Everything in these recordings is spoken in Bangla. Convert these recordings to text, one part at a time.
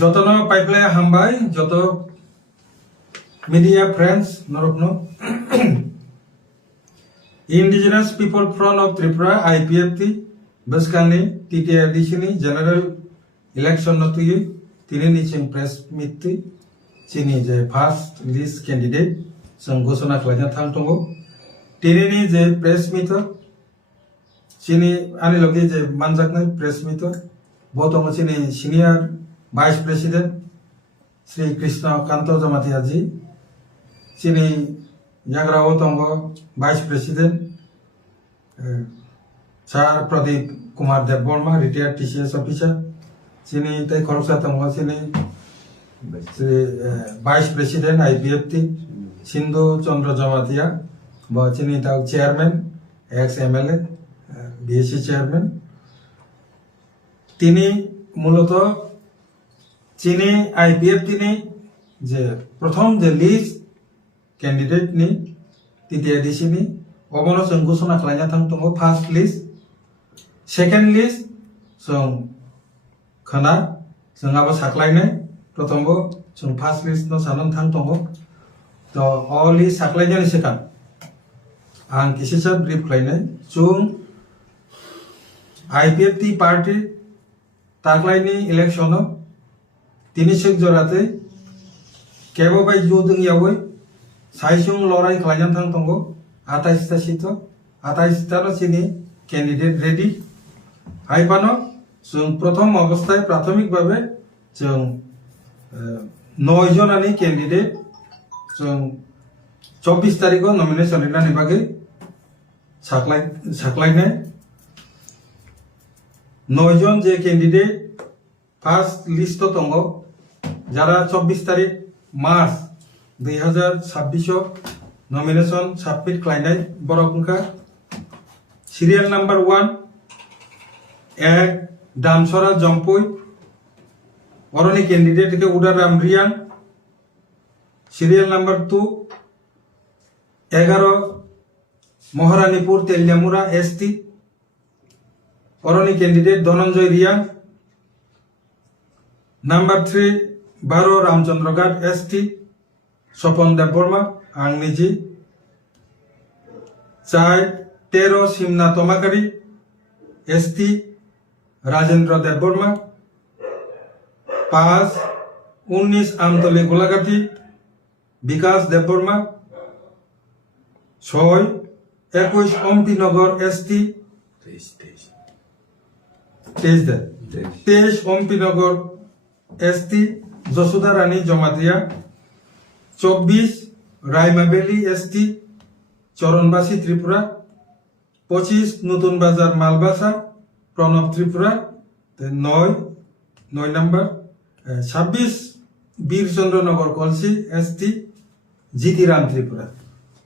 যতনো পাইপ্লাই হামবাই যত media friends norokno indigenous people front of Tripura IPFT baskani TTI additionally general election notuyi tini niching press meet chini je first list candidate song gosona khlajna thangtongo tini ni je press meet chini ani logi je manjakna press meet botongo chini senior vice president Sri Krishna Kanto Jamatia ji chini yagrao tongo vice president Sir Pradeep Kumar Debborma retired TCS officer chini tai khoroksa tongo chini Sri vice president IPFT Sindhu Chandra Jamatia bo chini tau chairman ex MLA BSc chairman tini muloto chini IPFT ni je prothom je list candidate ni titi edisi ni obono song gosona khlaina thang tongo first list second list song khana song abo saklainai prothom bo song first list no sanan thang tongo to all list saklaina ni sekan ang kisisa brief khlainai chung IPFT party taklaini election no tini sek jorate kebo bai jodung yawe saisung lorai khlajan thang tongo 28 ta sito 28 ta no chini candidate ready haipano sung prothom obosthay prathomik bhabe sung 9 jon ani candidate sung 24 tarikho nomination ni bage saklainai 9 jon je candidate first list to tongo যারা 24 তারিখ মার্চ 2026 নমিনেশন সাবমিট ক্লাইনাই বরকঙ্কা সিরিয়াল নাম্বার 1 এক দামসরা জম্পই অরনি ক্যান্ডিডেট কে Udaram Reang serial number 2 11 Maharanipur Teliamura ST অরনি candidate Dhananjay Reang number 3 12 Ramchandragarh ST Swapan Debbarma आं निजी 13 Simna Tomakari ST Rajendra Debbarma 19 Amtali Golaghati Vikas Debbarma 21 Ampinagar ST 23 Ampinagar ST Jashoda Rani Jamatia 24 Raima Valley ST Charanbasi Tripura 25 Natun বাজার মালবাসা প্রণব ত্রিপুরা 9 নম্বর 26 বীরচন্দ্রনগর কলসি এসটি জিতিরাম ত্রিপুরা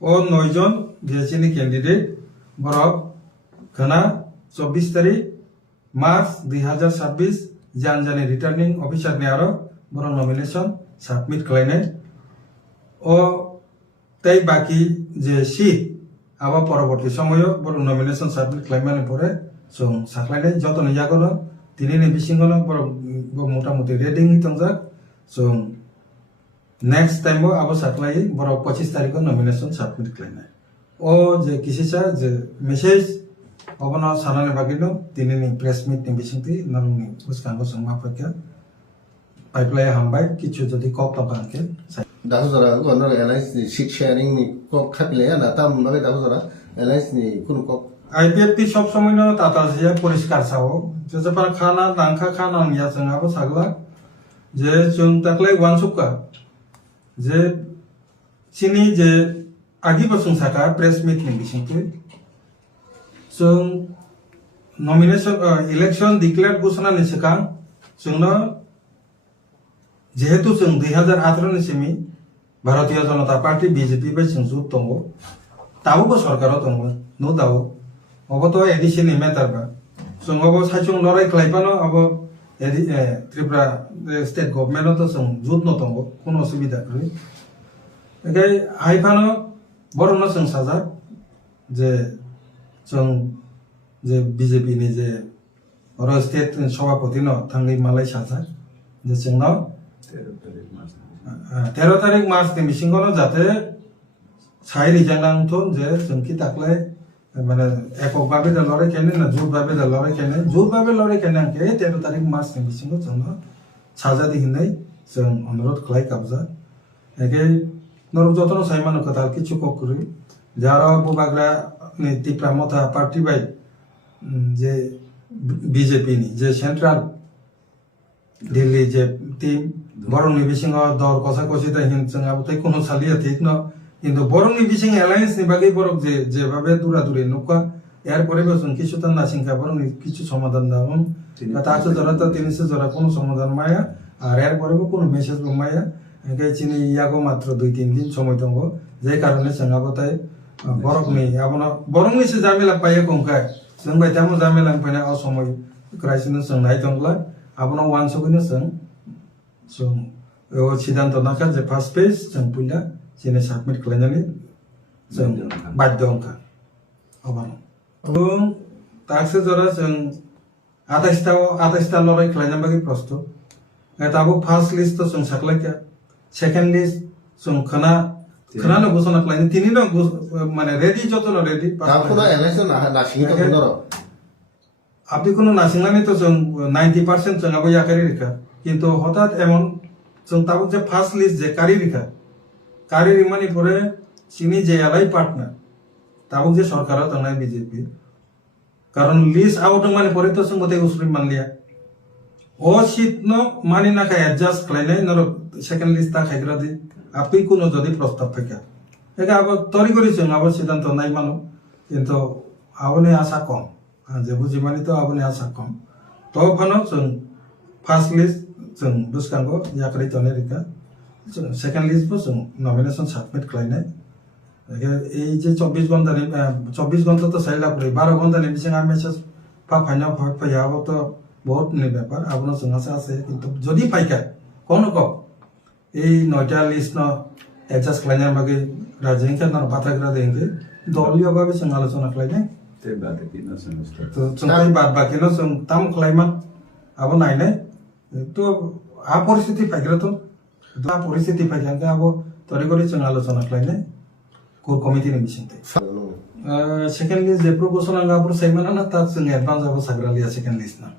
ও 9 জন দিয়েছেন ক্যান্ডিডেট বরফ খানা 24 তারিখ মার্চ 2026 জানজানি রিটার্নিং অফিসার নে আরো বড় নমিনেশন সাবমিট খাইনাই ও তাই বাকি যে সিট আবার পরবর্তী সময় বড় নমিনেশন সাবমিট খাইমানে পরে সং সাকলাইনাই যতন জাগলো তিনি নি বিসিংগলো বড় মোটামুটি রেডিং হিতংজাক সং নেক্সট টাইম আবার সাকলাই বড় 25 তারিখ নমিনেশন সাবমিট খাইনাই ও যে কিসিসা যে মেসেজ অবনা সানানে বাকিনো তিনি নি প্রেস মিট নি বিসিংতি নারুনি উসকাঙ্গো সংমা প্রক্রিয়া পাইপ্লাই হামবাই কিছু যদি কক তবানকে দাহু জরা গনর এলাইন্স নি সিট শেয়ারিং নি কক থাকলে না তাম নবে দাহু জরা এলাইন্স নি কোন কক আইপিএফটি সব সময় ন তাতা জিয়া পরিষ্কার সাও যে পার খানা দাংখা খানা নিয়া সঙ্গাবো সাগলা যে চুন তাকলাই ওয়ানসুকা যে চিনি যে আগি বসুং সাকা প্রেস মিট নি বিসিংতি जों नमिनेशन इलेक्शन डिक्लेयर घोषणा नि सिगां जोंनो जेहेतु जों 2018 नि Simi Bharatiya Janata party BJP bye जों जुत दंगो ताबो सरकाराव दंगो नो दाव अबो तो एडिशन नि मेटार बा जों अबो साइचुं लराय खालायबानो अबो त्रिपुरा स्टेट गभर्नमेन्ट तो जों जुत न दंगो कोनो असुबिदा गै एगाय हाइफानो बरनो जों साजा जे जों जे बीजेपी नि जे स्टेट सभापति न थांगै मालाय साजा যে जोंनाव 13 तारिख मार्चनि मिसिंखौनो जाहाथे साइ रिजांनांथों जे जोंखि दाख्लै মানে এককভাবে লড়াই কেনে না জোরভাবে লড়াই কেনে জোরভাবে লড়াই কেনে আंखे 13 तारिख मार्चनि मिसिंखौ जोंनो साजा दिहिनै जों अनुरोध खालाय काबजा एके नरक जतन साइमान कथाल किछु ककरि যারা বুবাগ্রা নীতিপ্রা মথা পার্টি বাই যে বিজেপি নি যে সেন্ট্রাল দিল্লি যে টিম বরংনি বিসিং দর কষা কষিতা হিন जों আবতাই কোনো সালিয়া ঠিক ন কিন্তু বরংনি বিসিং অ্যালায়েন্স নি বাকি বরক যে যেভাবে দূরাদূরি নৌকা এর পরিবেশন কিছু তার নাসিংকা বরংনি কিছু সমাধান দাম তাছাড়া যারা তো তিনশো যারা কোনো সমাধান মায়া আর এর পরেও কোনো মেসেজ মায়া একে চিনি ইয়াগো মাত্র 2-3 দিন সময় দङ যে কারণে जों আবতাই বরংনি আবনা বরংনি সে জামেলা পাইয়া কংকাय जों बायतामो जामेला फैना अ समय क्राइसिस जों नायदोंब्ला आबनो वान सगैनो जों सिद्धांत नाका जे फार्स्ट पेज जों पुला जेने सबमिट खालामनानै जों बाध्य अंका अबानो जों ताक्से जरा जों 28 टा लड़ाई खालामनाय बागै प्रस्তুत एताबो फार्स्ट लिस्ट जों साखलायका सेकेंड लिस्ट जों खोनानो घोषणा खालामनाय तिनिनो माने रेडी जतन रेडी তারপরে এলাইন্স না সিংতো কোনর আপনি কোনো নাসিংলানি তো जों 90% जों আবো ইয়াকারি রেখা কিন্তু হঠাৎ এমন जों তাবো যে ফার্স্ট লিস্ট যে কারি রেখা কারি রিমানি পরে চিনি যে এলাই পার্টনার তাবো যে সরকার তাংনাই বিজেপি কারণ লিস্ট আউট মানে পরে তো जों গতে উসরি মানলিয়া ও শীত ন মানি না কা অ্যাডজাস্ট খাইনাই নর সেকেন্ড লিস্ট তা খাইগ্রা দি আপনি কোনো যদি প্রস্তাব থাকে একা আবার তরি করি जों আবার সিদ্ধান্ত নাই মানো কিন্তু আবনে আশা কম যে বুঝি মানি তো আবনে আশা কম তো ফানো जों फार्स्ट लिस्ट जों बुसकांगो याकरि तने रिका सेकेंड लिस्ट बो जों नमिनेशन सबमिट खालायनाय এই যে 24 ঘন্টা তো সাইলা পরে 12 ঘন্টা নি বিসিং আ মেসেজ ফাইনা ফাইয়াবো তো বহুত নি ব্যাপার আবনো जों আশা আছে কিন্তু যদি ফাইকা কোন এই 9টা লিস্ট ন অ্যাডজাস্ট খালাयनाय বাকি রাজনীতি না বাতাগ্রা দেंगे দলীয় ভাবে जों আলোচনা খালাयनाय তো जों বাদ বাকি ন जों তাম খালাयमान আবো নাইনাय তো আ পরিস্থিতি ফাইগ্রা তো তা পরিস্থিতি ফাইগ্রা আবো তরি করে जों আলোচনা খালাयनाय কোর কমিটি নি বিসিংতে সেকেন্ড লিস্ট যে প্রপোজাল আঙ্গা পুরো সাইমানা না তা जों एडवांस আবো সাগরালিয়া সেকেন্ড লিস্ট না